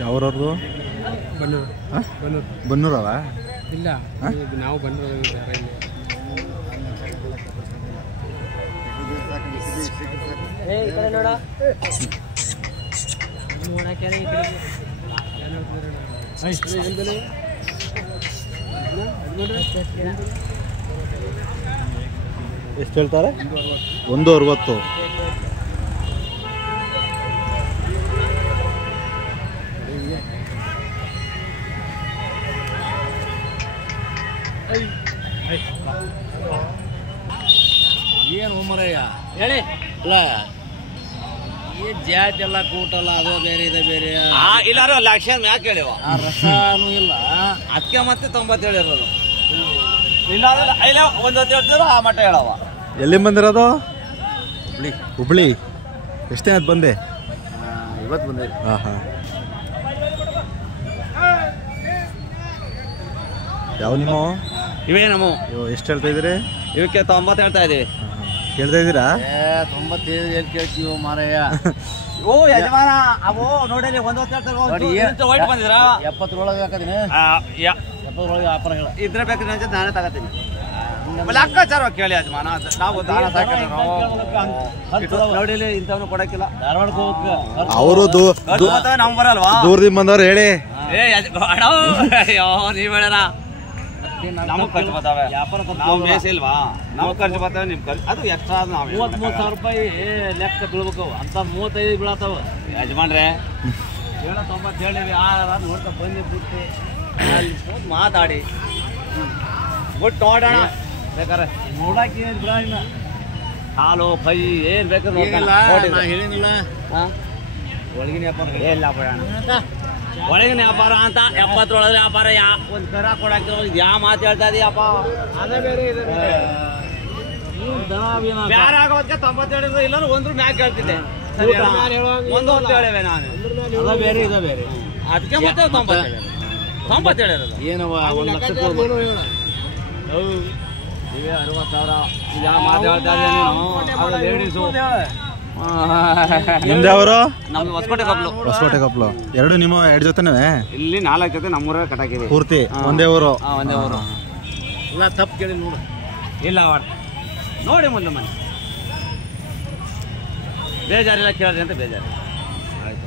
ಯಾವ್ರವ್ರದು? ಬನ್ನೂರು. ಬನ್ನೂರವ? ಇಲ್ಲ, ನಾವು ಬನ್ನೂರು. ಎಷ್ಟು ಹೇಳ್ತಾರೆ? 160. ಏನು ಮರಯ್ಯ ಹೇಳಿ ಅಲ್ಲ, ಈ ಜಾತಿ ಎಲ್ಲ ಕೂಟಲ್ಲ, ಅದು ಬೇರೆ ಇದೆ ಬೇರೆ ಇಲ್ಲಾರು ಲಕ್ಷ ಮ್ಯಾಕ್ ಹೇಳಿವ ಆ ರಸನೂ ಇಲ್ಲ. ಅದಕ್ಕೆ ಮತ್ತೆ 97 ಇರೋದು. ಇಲ್ಲ ಒಂದು ಹೊತ್ತು ಹೇಳ್ತಿದ್ರು ಆ ಮಟ್ಟ ಹೇಳವ. ಎಲ್ಲಿ ಬಂದಿರೋದು? ಹುಬ್ಳಿ. ಹುಬ್ಳಿ. ಎಷ್ಟು ದಿನ ಬಂದೆ? ಇವತ್ತು ಬಂದೆ. ಹಾಂ ಹಾಂ. ಯಾವ ನಿಮ್ಮ? ಇವೇ ನಮ್ಮ. ಎಷ್ಟು ಹೇಳ್ತಾ ಇದ್ದೀರಿ? ಇವಕ್ಕೆ 90 ಹೇಳ್ತಾ ಇದೀವಿ. ಕೇಳ್ತಾ ಇದ್ದೀರಾ? 95 ಎಲ್ಲಿ ಕೇಳ್ತೀವಿ ಮಾರಯ್ಯ. ಓ ಯಜಮಾನ, ಅವು ನೋಡಿ 1 ಹೊತ್ತು ಹೇಳ್ತಾರೆ. ವೈಟ್ ಬಂದಿದ್ರ 70 ಹಾಕದಿನಿ. 70 ವ್ಯಾಪಾರ ಹೇಳ ಇದ್ರೆ ಬೇಕು ನಾನೇ ತಗೋತೀನಿ. ಲೆಕ್ಕಾಚಾರ ಕೇಳಿ ಯಜಮಾನ, ನಾವು ದಾನ ಸಾಕಿಲ್ಲ ನೋಡಿ, ಇಂಥವ್ನು ಕೊಡಕ್ಕಿಲ್ಲ. ಧಾರವಾಡಕ್ಕೆ ಹೋಗಕ್ಕೆ ಅವರು ನಮ್ಗೆ ಬರಲ್ವಾ? ದೂರದಿಂದ ಬಂದವ್ರು ಹೇಳಿ. ನೀವ್ ಹೇಳ ನಮಗ್ ಖರ್ಚು ಬರ್ತಾವೆ. ನಾವು ಮೇಸಿಲ್ವಾ, ನಮಗ್ ಖರ್ಚು ಬರ್ತಾವೆ, ನಿಮ್ ಖರ್ಚು ಅದು ಎಕ್ಸ್ಟ್ರಾ. 33,000 ರೂಪಾಯಿ ಲೆಕ್ಕ ಬೀಳ್ಬೇಕು. ಅಂತ 35 ಬೀಳತಾವ ಯಜಮಾನ್ರೆ. 90 ಹೇಳಿವಿ. ನೋಡ್ತಾ ಬಂದು ಬಿಟ್ಟು ಮಾತಾಡಿ ಬಿಟ್ಟು ನೋಡೋಣ. ಬೇಕಾರೆ ನೋಡಾಕಿ ಬಿಡ. ಹಾಲು ಕೈ ಏನ್ ಬೇಕಾದ್ರೆ ಹೇಳಿನಿಲ್ಲ. ಒಳಗಿನ ವ್ಯಾಪಾರ ಇಲ್ಲ ಬಿಡೋಣ. ಒಳಗಿನ ವ್ಯಾಪಾರ ಅಂತ 70 ಒಳಗಿನ ವ್ಯಾಪಾರ. ಒಂದ್ ಕರ ಕೊಡಕ್ಕೆ ಯಾವ ಮಾತು ಹೇಳ್ತಾ ಇದೀಯಪ್ಪ? ಅದೇ ಬೇರೆ ಇದೆ. ಬ್ಯಾರ ಆಗೋದಕ್ಕೆ 97 ಇಲ್ಲ ಒಂದ್ರ ಮ್ಯಾಕ್ ಹೇಳ್ತಿದ್ದೆ. ಒಂದು ಹೊತ್ತು ಹೇಳಿವೆ ನಾನು. ಅದ ಬೇರೆ ಇದೆ ಬೇರೆ. ಅದಕ್ಕೆ ಮತ್ತೆ 97 ಇರೋದು. ಏನವ 1 ಲಕ್ಷ ನೀವೇ 60,000 ಯಾವ ಮಾತು ಹೇಳ್ತಾ ಇದೀಯ? ಲೇಡೀಸು. ನಿಮ್ದ್ಯಾವರು? ನಮ್ದು ಹೊಸಕೋಟೆ ಕಪ್ಲು. ಹೊಸಕೋಟೆ ಕಪ್ಲು. ಎರಡು ನಿಮ್ಮ 2 ಜೊತೆನೇ? ಇಲ್ಲಿ 4 ಜೊತೆ ನಮ್ಮೂರ ಕಟಾಕಿವಿ. ಪೂರ್ತಿ ಒಂದೇ ಊರು? ಒಂದೇ ಊರು. ಇಲ್ಲ ತಪ್ಪು ಕೇಳಿ ನೋಡು. ಇಲ್ಲ ನೋಡಿ ಮುಂದೆ ಮನೆ ಬೇಜಾರಿಲ್ಲ ಕೇಳ್ರಿ ಅಂತ ಬೇಜಾರು. ಆಯ್ತು.